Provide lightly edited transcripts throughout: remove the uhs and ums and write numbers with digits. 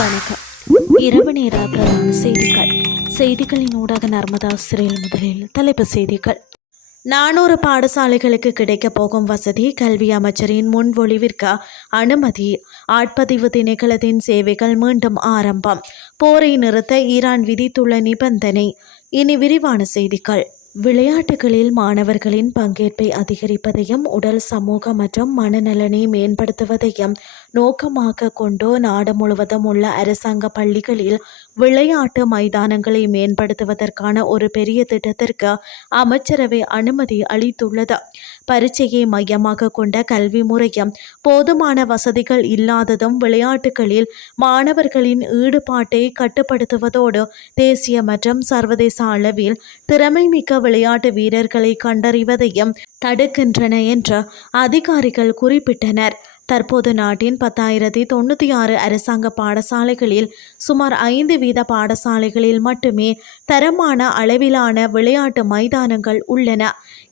வணக்கம். இரவு நேர பிரதான செய்திகளின் ஊடாக நர்மதா சிறையில் முதலில் தலைப்புச் செய்திகள். 400 பாடசாலைகளுக்கு கிடைக்கப் போகும் வசதி. கல்வி அமைச்சரின் முன்மொழிவிற்கு அனுமதி. ஆட்பதிவு திணைக்களத்தின் சேவைகள் மீண்டும் ஆரம்பம். போரை நிறுத்த ஈரான் விதித்துள்ள நிபந்தனை. இனி விரிவான செய்திகள். விளையாட்டுகளில் மாணவர்களின் பங்கேற்பை அதிகரிப்பதையும் உடல், சமூக மற்றும் மனநலனை மேம்படுத்துவதையும் நோக்கமாக கொண்டு நாடு முழுவதும் உள்ள அரசாங்க பள்ளிகளில் விளையாட்டு மைதானங்களை மேம்படுத்துவதற்கான ஒரு பெரிய திட்டத்திற்கு அமைச்சரவை அனுமதி அளித்துள்ளது. பரீட்சையை மையமாக கொண்ட கல்வி முறையும் போதுமான வசதிகள் இல்லாததும் விளையாட்டுகளில் மாணவர்களின் ஈடுபாட்டை கட்டுப்படுத்துவதோடு தேசிய மற்றும் சர்வதேச அளவில் திறமைமிக்க விளையாட்டு வீரர்களை கண்டறிவதையும் தடுக்கின்றன என்று அதிகாரிகள் குறிப்பிட்டனர். தற்போது நாட்டின் 10,096 அரசாங்க பாடசாலைகளில் சுமார் 5% பாடசாலைகளில் மட்டுமே தரமான அளவிலான விளையாட்டு மைதானங்கள் உள்ளன.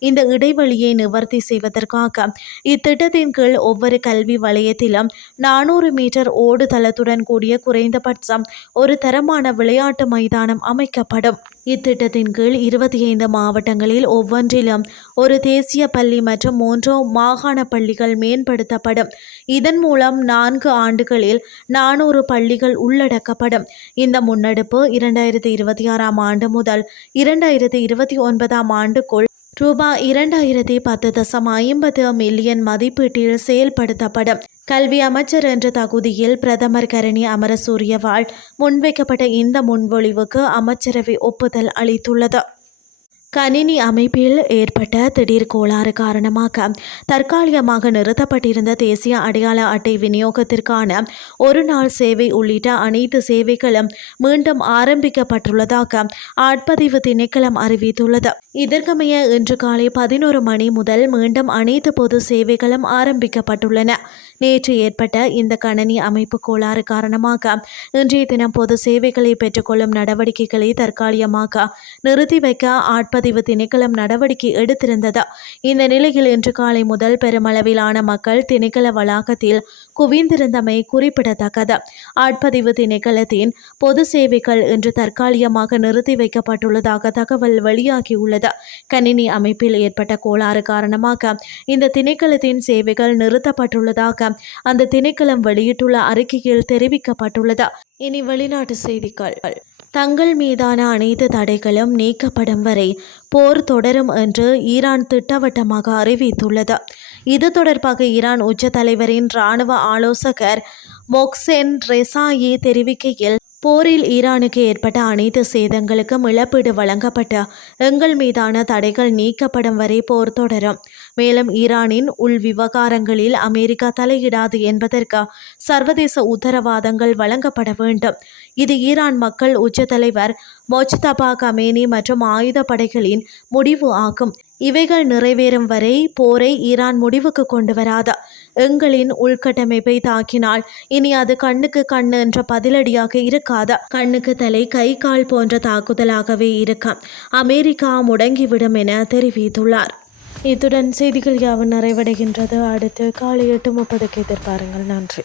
இந்த இடைவெளியை நிவர்த்தி செய்வதற்காக இத்திட்டத்தின் கீழ் ஒவ்வொரு கல்வி வலயத்திலும் 400 மீட்டர் ஓடுதளத்துடன் கூடிய குறைந்தபட்சம் ஒரு தரமான விளையாட்டு மைதானம் அமைக்கப்படும். இத்திட்டத்தின் கீழ் 25 மாவட்டங்களில் ஒவ்வொன்றிலும் ஒரு தேசிய பள்ளி மற்றும் 3 மாகாண பள்ளிகள் மேம்படுத்தப்படும். இதன் மூலம் 4 ஆண்டுகளில் 400 பள்ளிகள் உள்ளடக்கப்படும். இந்த முன்னெடுப்பு 2026 ஆண்டு முதல் 2029 ஆண்டுக்குள் ரூபாய் 2010.50 மில்லியன் மதிப்பீட்டில் செயல்படுத்தப்படும். கல்வி அமைச்சர் என்ற தகுதியில் பிரதமர் கரணி அமரசூரியவால் முன்வைக்கப்பட்ட இந்த முன்மொழிவுக்கு அமைச்சரவை ஒப்புதல் அளித்துள்ளது. கணினி அமைப்பில் ஏற்பட்ட திடீர் கோளாறு காரணமாக தற்காலிகமாக நிறுத்தப்பட்டிருந்த தேசிய அடையாள அட்டை விநியோகத்திற்கான ஒரு நாள் சேவை உள்ளிட்ட அனைத்து சேவைகளும் மீண்டும் ஆரம்பிக்கப்பட்டுள்ளதாக ஆட்பதிவு திணைக்களம் அறிவித்துள்ளது. இதற்கமைய இன்று காலை 11 மணி முதல் மீண்டும் அனைத்து பொது சேவைகளும் ஆரம்பிக்கப்பட்டுள்ளன. நேற்று ஏற்பட்ட இந்த கணினி அமைப்பு கோளாறு காரணமாக இன்றைய தினம் பொது சேவைகளை பெற்றுக்கொள்ளும் நடவடிக்கைகளை தற்காலிகமாக நிறுத்தி வைக்க ஆட்பதிவு திணைக்களம் நடவடிக்கை எடுத்திருந்தது. இந்த நிலையில் இன்று காலை முதல் பெருமளவிலான மக்கள் திணைக்கள வளாகத்தில் குவிந்திருந்தமை குறிப்பிடத்தக்கது. ஆட்பதிவு திணைக்களத்தின் பொது சேவைகள் இன்று தற்காலிகமாக நிறுத்தி வைக்கப்பட்டுள்ளதாக தகவல் வெளியாகியுள்ளது. கணினி அமைப்பில் ஏற்பட்ட கோளாறு காரணமாக இந்த திணைக்களத்தின் சேவைகள் நிறுத்தப்பட்டுள்ளதாக அந்த திணைக்களம் வெளியிட்டுள்ள அறிக்கையில் தெரிவிக்கப்பட்டுள்ளது. இனி வெளிநாட்டு செய்திகள். தங்கள் மீதான அனைத்து தடைகளும் நீக்கப்படும் வரை போர் தொடரும் என்று ஈரான் திட்டவட்டமாக அறிவித்துள்ளது. இது தொடர்பாக ஈரான் உச்ச தலைவரின் இராணுவ ஆலோசகர் மொக்சென் ரெசாயி தெரிவிக்கையில், போரில் ஈரானுக்கு ஏற்பட்ட அனைத்து சேதங்களுக்கும் இழப்பீடு வழங்கப்பட்டு எங்கள் மீதான தடைகள் நீக்கப்படும் வரை போர் தொடரும். மேலும் ஈரானின் உள் விவகாரங்களில் அமெரிக்கா தலையிடாது என்பதற்கு சர்வதேச உத்தரவாதங்கள் வழங்கப்பட வேண்டும். இது ஈரான் மக்கள், உச்ச தலைவர் மொஜ்தபா கமேனி மற்றும் ஆயுத படைகளின் முடிவு ஆகும். இவைகள் நிறைவேறும் வரை போரை ஈரான் முடிவுக்கு கொண்டு வராது. எங்களின் உள்கட்டமைப்பை தாக்கினால் இனி அது கண்ணுக்கு கண் என்ற பதிலடியாக இருக்காது. கண்ணுக்கு தலை, கை, கால் போன்ற தாக்குதலாகவே இருக்கும். அமெரிக்கா முடங்கிவிடும் என தெரிவித்துள்ளார். இத்துடன் செய்திகள் யாவும் நிறைவடைகின்றது. அடுத்து காலை 8:30 எதிர்பாருங்கள். நன்றி.